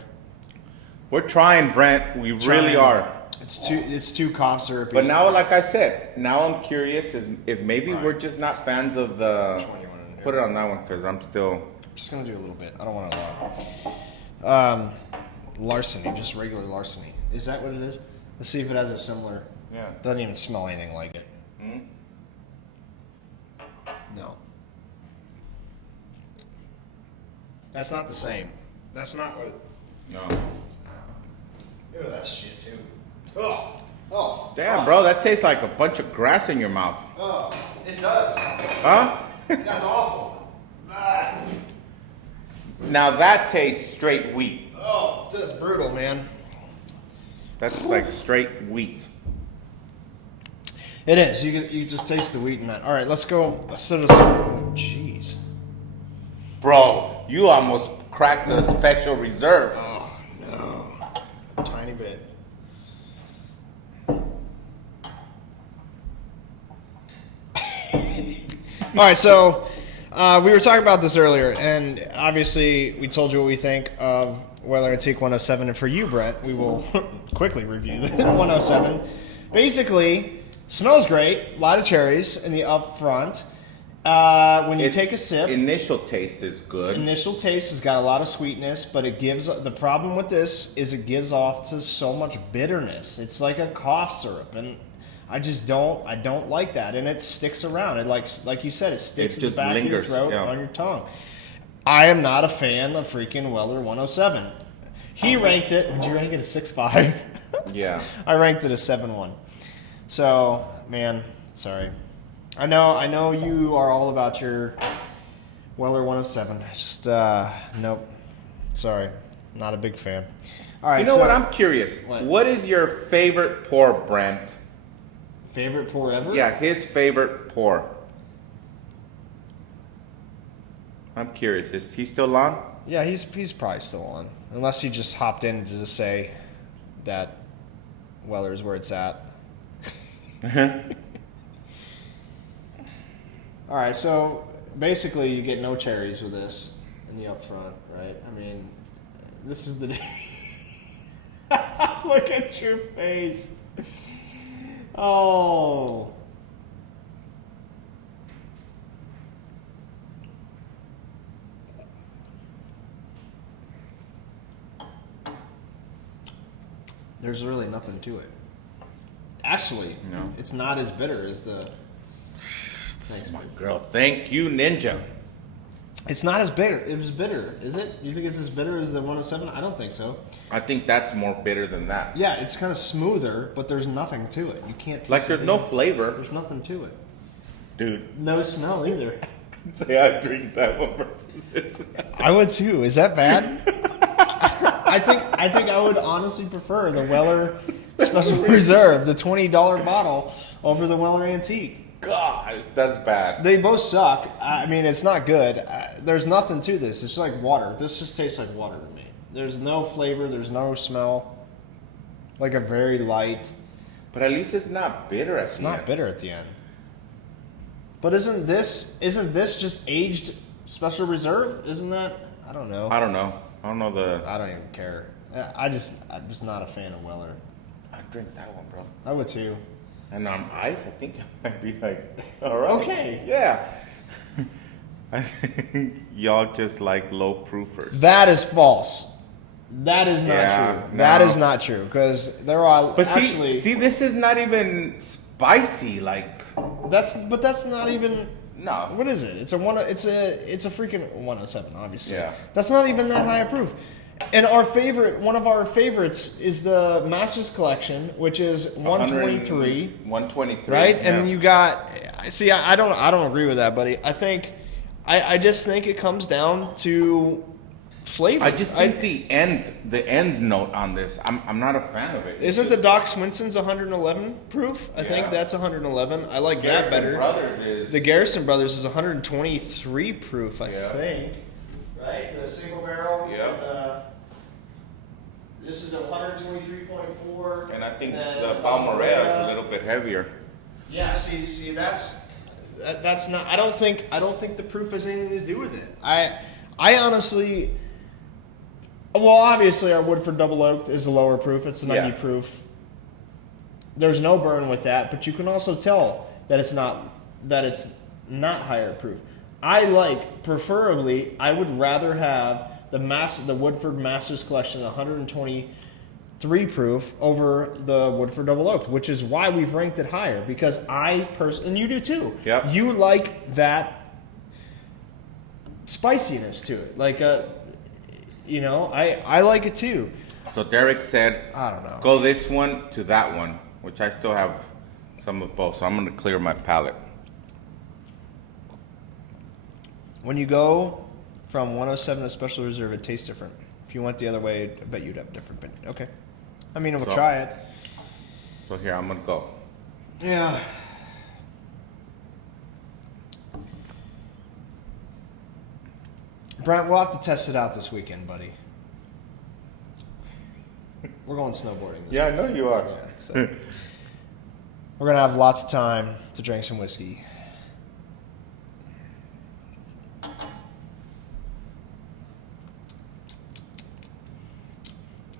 We're trying, Brent. We really Trying. are. It's too cough syrupy. But now, like I said, now I'm curious if maybe Right. we're just not fans of the. Which one you want to do? Put it on that one because I'm still. I'm just gonna do a little bit. I don't want a lot. Larceny, just regular larceny. Is that what it is? Let's see if it has a similar. Yeah. Doesn't even smell anything like it. Hmm? No. That's not the same. That's not what. No. Ew, that's shit too. Oh. Oh. Damn, bro, that tastes like a bunch of grass in your mouth. Oh, it does. Huh? That's awful. Ah. Now that tastes straight wheat. Oh, that's brutal, man. That's like straight wheat. It is. You just taste the wheat in that. All right, let's go. Let's do this. Oh, jeez. Bro, you almost cracked a special reserve. Oh no. A tiny bit. All right, so we were talking about this earlier, and obviously we told you what we think of Weller Antique 107, and for you, Brent, we will quickly review the 107. Basically, smells great, a lot of cherries in the up front. When you take a sip, Initial taste is good. initial taste has got a lot of sweetness, but it gives the problem with this is it gives off to so much bitterness. It's like a cough syrup, and I don't like that, and it sticks around. It like you said, it sticks It in the just back lingers, of your throat, yeah. on your tongue. I am not a fan of freaking Weller 107. He ranked it. Did you rank it a 6.5? Yeah. I ranked it a 7.1. So, man, sorry. I know you are all about your Weller 107. Just nope. Sorry. Not a big fan. All right. You know what? I'm curious. What? What is your favorite pour, Brent? Favorite pour ever? Yeah, his favorite pour. I'm curious. Is he still on? Yeah, he's probably still on. Unless he just hopped in to just say that Weller's where it's at. All right, so basically you get no cherries with this in the upfront, right? I mean, this is the look at your face. Oh. There's really nothing to it. Actually, No. It's not as bitter as the... Thanks, My girl. Thank you, Ninja. It's not as bitter. It was bitter, is it? You think it's as bitter as the 107? I don't think so. I think that's more bitter than that. Yeah, it's kind of smoother, but there's nothing to it. You can't taste Like there's it. no flavor. There's nothing to it. Dude. No smell either. Say I drink that one versus this one. I would too. Is that bad? I think I would honestly prefer the Weller Special Reserve, the $20 bottle, over the Weller Antique. Gosh, that's bad. They both suck. I mean, it's not good. There's nothing to this. It's like water. This just tastes like water to me. There's no flavor. There's no smell. Like a very light. But at least it's not bitter at It's the not end. bitter at the end. But isn't this just aged Special Reserve? Isn't that? I don't know. I don't know. I don't know the... I don't even care. I'm just not a fan of Weller. I drink that one, bro. I would too. And on ice, I think it might be like, all right. Okay. Yeah. I think y'all just like low proofers. That is false. That is not Yeah, true. no. That is not true because there are But actually. see, this is not even spicy. Like, That's not even. no. What is it? It's a freaking 107, obviously. Yeah. That's not even that high a proof. And one of our favorites is the Masters Collection, which is 123. 123. Right? Yeah. And then you got, see, I don't agree with that, buddy. I just think it comes down to flavor. I just think the end note on this, I'm not a fan of it. Isn't the Doc Swinson's 111 proof? I think Yeah. that's 111. I like that Garrison better. Brothers is... The Garrison Brothers is 123 proof, I Yeah. think. Right? The single barrel. Yep. This is a 123.4. And I think and the Balmorea is a little bit heavier. Yeah, see that's not I don't think the proof has anything to do with it. I honestly, well, obviously our Woodford Double Oaked is a lower proof. It's a 90 Yeah. proof. There's no burn with that, but you can also tell that it's not higher proof. Preferably I would rather have the Woodford Masters Collection 123 proof over the Woodford Double Oaked, which is why we've ranked it higher, because and you do too. Yep. You like that spiciness to it. Like I like it too. So Derek said, I don't know. go this one to that one, which I still have some of both. So I'm going to clear my palate. When you go from 107 to Special Reserve, it tastes different. If you went the other way, I bet you'd have different. But okay. I mean, we'll try it. So here, I'm going to go. Yeah. Brent, we'll have to test it out this weekend, buddy. We're going snowboarding this Yeah, I know you are. weekend. Yeah, so we're going to have lots of time to drink some whiskey.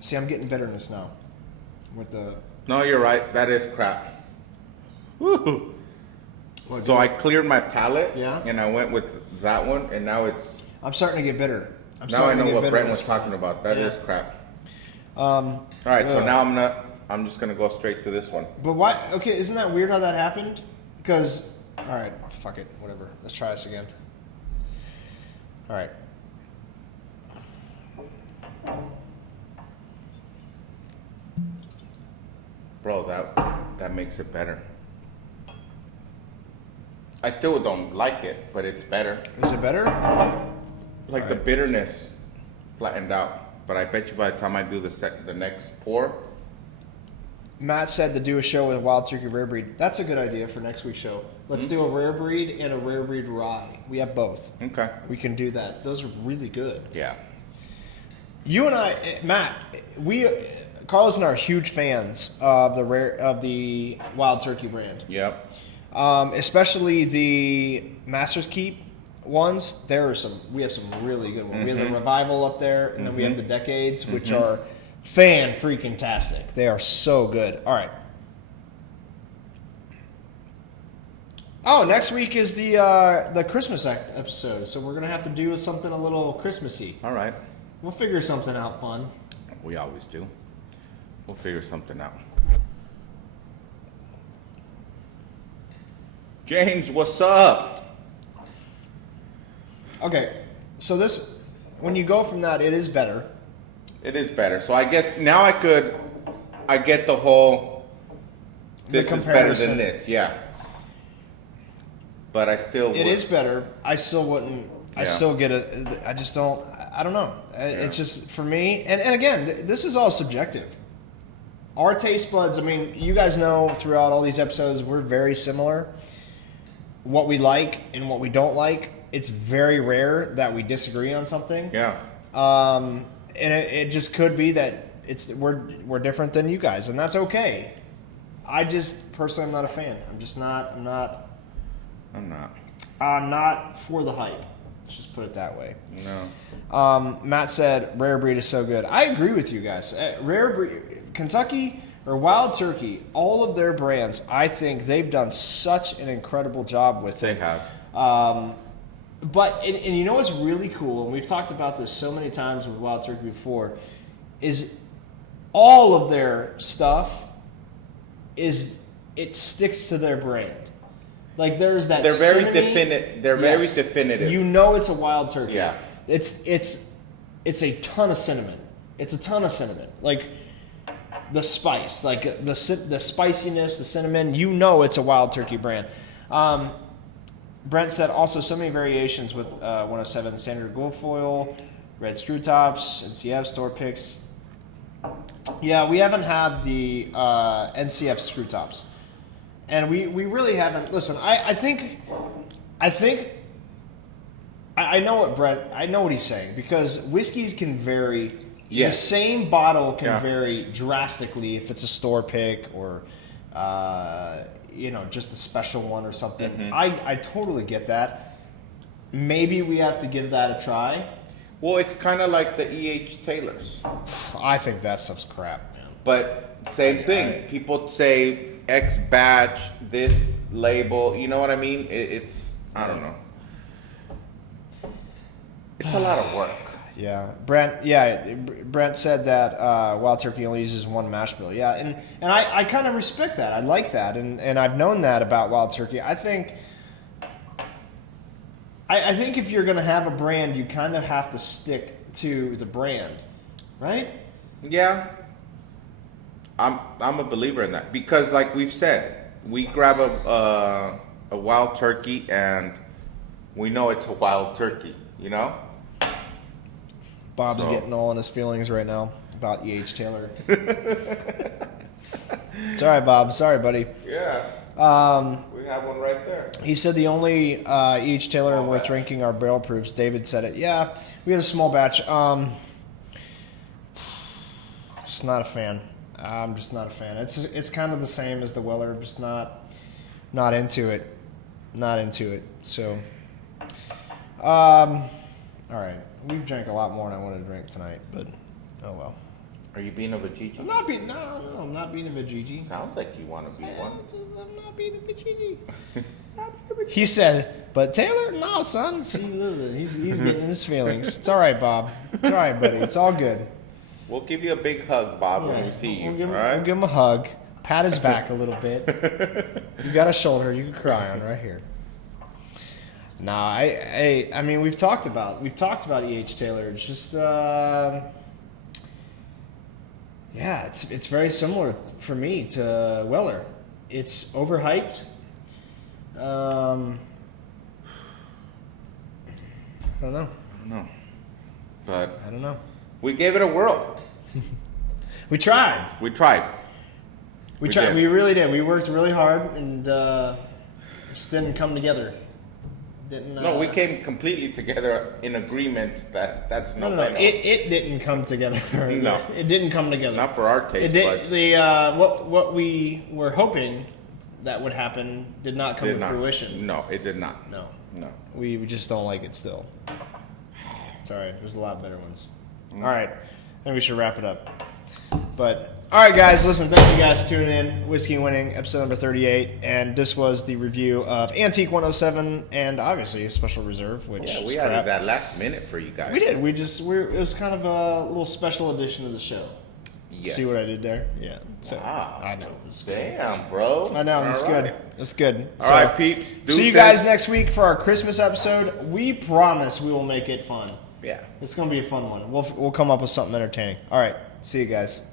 See, I'm getting bitterness now. With the... No, you're right. That is crap. Woo. So I cleared my palate, Yeah. and I went with that one, and now it's... I'm starting to get bitter. Now I know what Brent was talking about. That is crap. All right, so now I'm just gonna go straight to this one. But why? Okay, isn't that weird how that happened? Because, all right, fuck it, whatever. Let's try this again. All right. Bro, that makes it better. I still don't like it, but it's better. Is it better? Like the bitterness flattened out. But I bet you by the time I do the next pour, Matt said to do a show with a wild turkey rare breed. That's a good idea for next week's show. Let's do a rare breed and a rare breed rye. We have both. okay. We can do that. Those are really good. Yeah. You and I, Matt, Carlos and I are huge fans of the wild turkey brand. Yep. Especially the Masters Keep ones. We have some really good ones. We have the Revival up there, and then we have the Decades, which are fan-freaking-tastic. They are so good. All right. Oh, next week is the Christmas episode, so we're going to have to do something a little Christmassy. All right. We'll figure something out fun. We always do. We'll figure something out. James, what's up? Okay, so when you go from that, it is better. It is better. So I guess now I get the whole, this is better than this, yeah. But I still would. It is better. I still wouldn't, I still get it. I just don't, I don't know. It's just, for me, and again, this is all subjective. Our taste buds, I mean, you guys know throughout all these episodes, we're very similar. What we like and what we don't like, it's very rare that we disagree on something. Yeah. And it just could be that we're different than you guys, and that's okay. I just personally, I'm not a fan. I'm not for the hype. Let's just put it that way. No. Matt said rare breed is so good. I agree with you guys. Rare breed, Kentucky or Wild Turkey, all of their brands, I think they've done such an incredible job with it. They have. But and you know what's really cool, and we've talked about this so many times with Wild Turkey before, is all of their stuff it sticks to their brand. Like there's that. They're very cinnamon, definite. They're very definitive. You know it's a Wild Turkey. Yeah. It's a ton of cinnamon. It's a ton of cinnamon. Like the spice, like the spiciness, the cinnamon. You know it's a Wild Turkey brand. Brent said also so many variations with 107 standard gold foil, red screw tops, NCF store picks. Yeah, we haven't had the NCF screw tops, and we really haven't. Listen, I think I know what Brent. I know what he's saying, because whiskeys can vary. Yes. The same bottle can vary drastically if it's a store pick or just a special one or something. Mm-hmm. I totally get that. Maybe we have to give that a try. Well, it's kind of like the E.H. Taylors. I think that stuff's crap, man. But same thing. People say X batch, this label. You know what I mean? It's I don't know. It's a lot of work. Yeah, Brent said that Wild Turkey only uses one mash bill. Yeah, and I kind of respect that. I like that, and I've known that about Wild Turkey. I think if you're going to have a brand, you kind of have to stick to the brand, right? Yeah, I'm a believer in that, because, like we've said, we grab a Wild Turkey and we know it's a Wild Turkey. You know. Bob's getting all in his feelings right now about E.H. Taylor. It's all right, Bob. Sorry, buddy. Yeah. We have one right there. He said the only E.H. Taylor worth drinking are barrel proofs. David said it. Yeah, we had a small batch. Just not a fan. I'm just not a fan. It's kind of the same as the Weller. I'm just not into it. Not into it. So, all right. We've drank a lot more than I wanted to drink tonight, but oh well. Are you being a vajiji? I'm not being I'm not being a vajiji. Sounds like you want to be one. I'm not being a vajiji. He said, but Taylor, no, son. See, he's getting in his feelings. It's all right, Bob. It's all right, buddy. It's all good. We'll give you a big hug, Bob, when we see you. We'll give him a hug. Pat his back a little bit. You got a shoulder you can cry on right here. No, I mean we've talked about E.H. Taylor. It's just it's very similar for me to Weller. It's overhyped. I don't know. But I don't know. We gave it a whirl. We tried. We tried. We tried. did. We really did. We worked really hard, and just didn't come together. Didn't. No, we came completely together in agreement that that's No. no. It didn't come together. No. It didn't come together. Not for our taste buds. What we were hoping that would happen did not come to fruition. No, it did not. No. No. We just don't like it still. Sorry, there's a lot better ones. Mm. All right, then we should wrap it up. But all right, guys, listen. Thank you guys for tuning in. Whiskey Winning, episode number 38, and this was the review of Antique 107 and obviously Special Reserve, which Yeah, we is added crap. that last minute for you guys. We did. It was kind of a little special edition of the show. Yes. See what I did there? Yeah. So, Wow. I know. It's good. Damn, bro. I know. It's All good. right. It's good. All right, peeps. See you guys next week for our Christmas episode. We promise we will make it fun. Yeah. It's going to be a fun one. We'll come up with something entertaining. All right. See you guys.